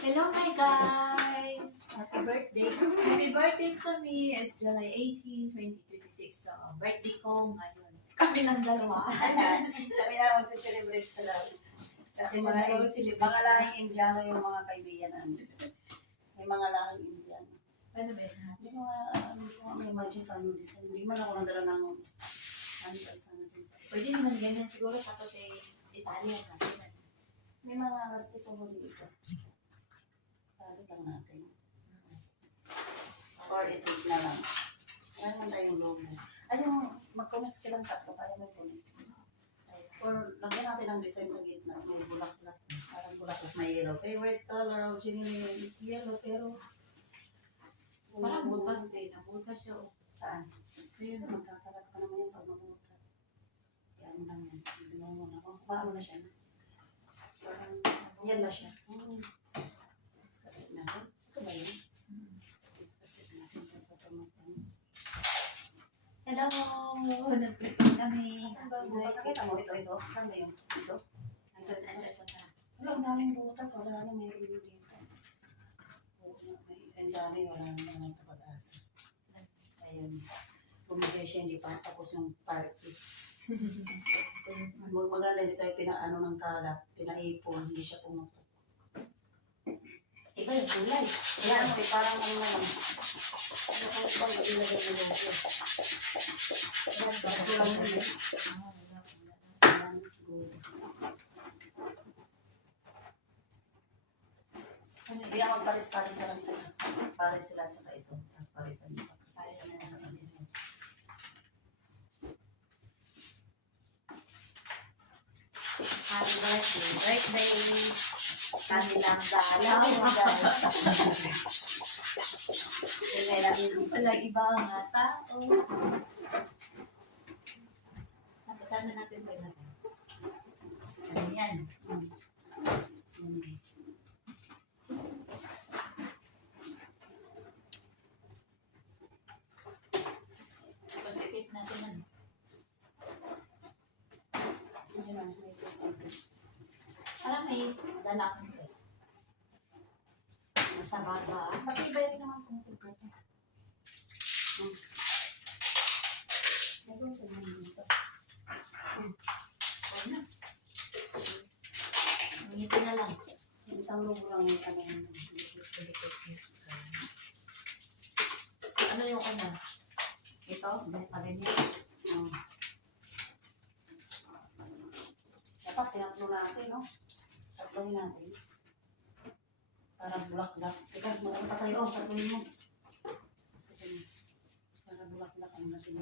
Hello, my guys! Happy birthday. Happy birthday to me! It's July 18, 2026. So, birthday ko ngayon. Kami lang dalawa. Kami na mag-celebrate talaga. Kasi mga lahing Indiano yung mga kaibigan namin. May mga lahing Indiano. Ano ba yun? Hindi ko imagine paano design. Hindi man ako nagdala ng Pwede naman ganyan siguro tapos Italian kasi. may mga rasti po dito. Talo lang natin. Or ito na lang. Kaya naman tayong logo. Ay, yung mag-connect silang tatlo, kaya may connect. Or lagyan natin ang design sa gitna. May bulaklak. Parang bulaklak may yellow. Favorite color of Jimmy is yellow, pero Parang butas din. Butas siya. saan? Ayun, magkakalat pa naman yung pag magbutas. Kaya ano lang yan. Binumo na. Paano na siya na? Parang, yan na siya. Kasi natin. Ito ba yun? Kasi natin. Hello! Nag-prepare kami. Saan ba yung butas? Nakita mo ito? Saan ba yung ito? Ito. Wala, ang daming butas. Wala na, mayroon yung dito. Ang dami, wala naman kapag-asa. Ayun. Bumigay siya, hindi pa tapos yung party. Maganda, hindi tayo pinaano ng kalat, pinaipon, hindi siya pumutok. Iba yung kulay. Kaya mo, parang ano naman. Ano kung ibang ilagay ng logo. Bago lang yun eh. Hindi ako magparis-paris na lang sila. Paris sila at saka ito. Tapos parisan dito. Paris na lang sa kanila. Happy birthday! Kami lang dalawa. Hindi namin pala ibang tao. Tapos ano natin ba natin? Ano yan? Tapos itip natin yan. Yun lang, may ito. Parang may dala akong ito. Nasa baba. Matibay rin naman itong tipo ito. Meron ko naman dito. Okay na. Ngiti na lang. Isang logo lang yung ano yun. Ano yung una? Ito? Ganyan. Dapat tinatlo natin, no? Tatlohin natin. Para bulak-bulak. Teka, maganda pa tayo. Tatlohin mo. Para bulak-bulak ang natin.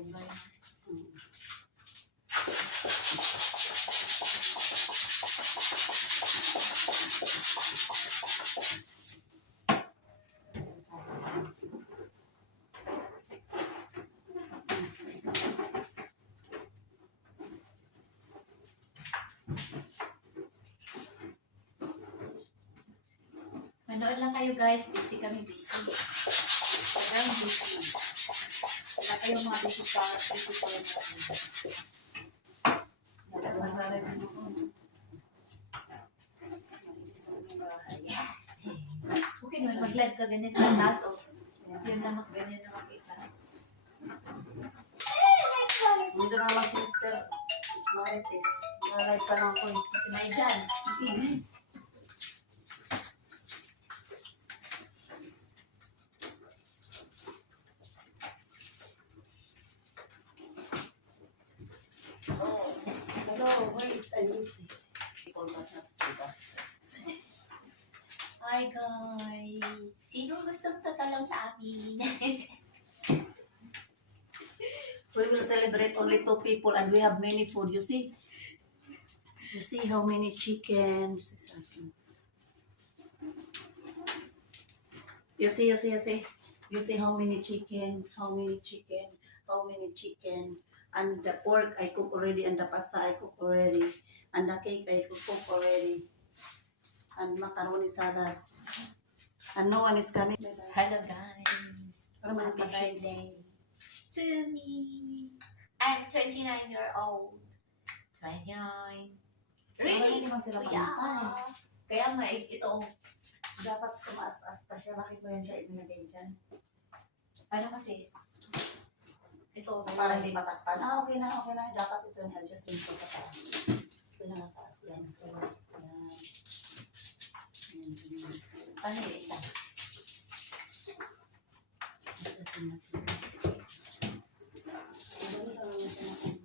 Manood lang kayo guys. Busy kami. Sobrang busy. Wala kayong mga busy pa natin. Okay, mag-live ka ganyan sa taas. Yun na ganyan na makita. Dito na lang sister. Marites. Nalay pa lang ko. Kasi may dyan. Hello, wait. I will see. People but not see that. Hi guys! Sino gustong tatalaw sa amin? We will celebrate only 2 people and we have many food. You see? You see how many chickens. You see. You see how many chicken. And the pork I cook already and the pasta I cook already. And the cake I cook already. And macaroni salad. And no one is coming. Hello guys! Happy birthday to me! I'm 29-year-old. 29. Really? Naman sila Kuya. kumakain. Kaya nga, ito. Dapat tumaas-taas pa siya. Bakit mo yan siya inilagay dyan? Paano kasi? Ito, Para hindi matakpan. Ah, okay na, okay na. Dapat ito yung adjusting ko pa taas. Ito na taas yan. So, yan. Yan. Paano yung isa? Adjusting natin. Madali lang naman siya natin.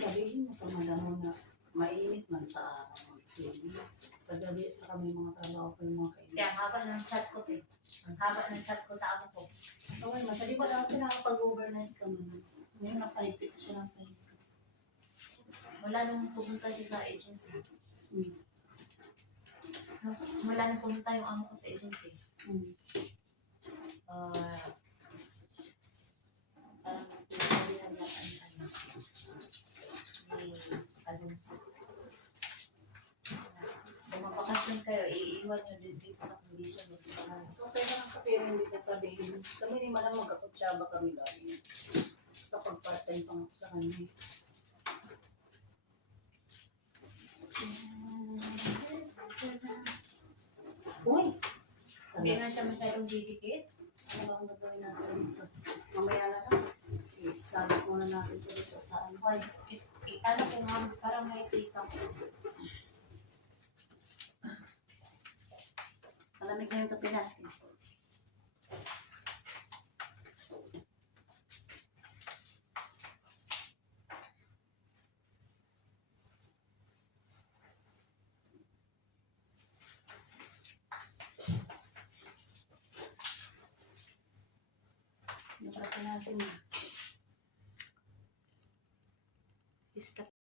Sabihin mo sa madamo na mainit man sa araw. Sa gabi at saka may mga trabaho ko yung mga kaibigan. Kaya ang haba ng chat ko, te. Ang haba ng chat ko sa amo ko. Okay, masali ba dapat nakapag-overnight ka man? Ngayon nakaipit siya ng paipit. Mula nung pupunta siya sa agency. Mm. Mula nung pumunta yung amo ko sa agency. Mm. Parang pinagsabihan niya ni Alonso. Kung mapakasyon kayo, iiwan nyo din dito sa condition ng sinahan. Okay lang kasi yun hindi sasabihin. Kami ni Manang magkakutsaba kami lagi. Kapag part-time pang ako sa kanya. Uy! Hindi nga siya masyadong didikit. Ano ba ang gagawin natin dito? Mamaya na lang. Sabit muna natin ito dito sa ano. Why? Ano ko nga, parang may tika ko. Malamig na yung kape natin. Yung kape natin. Stop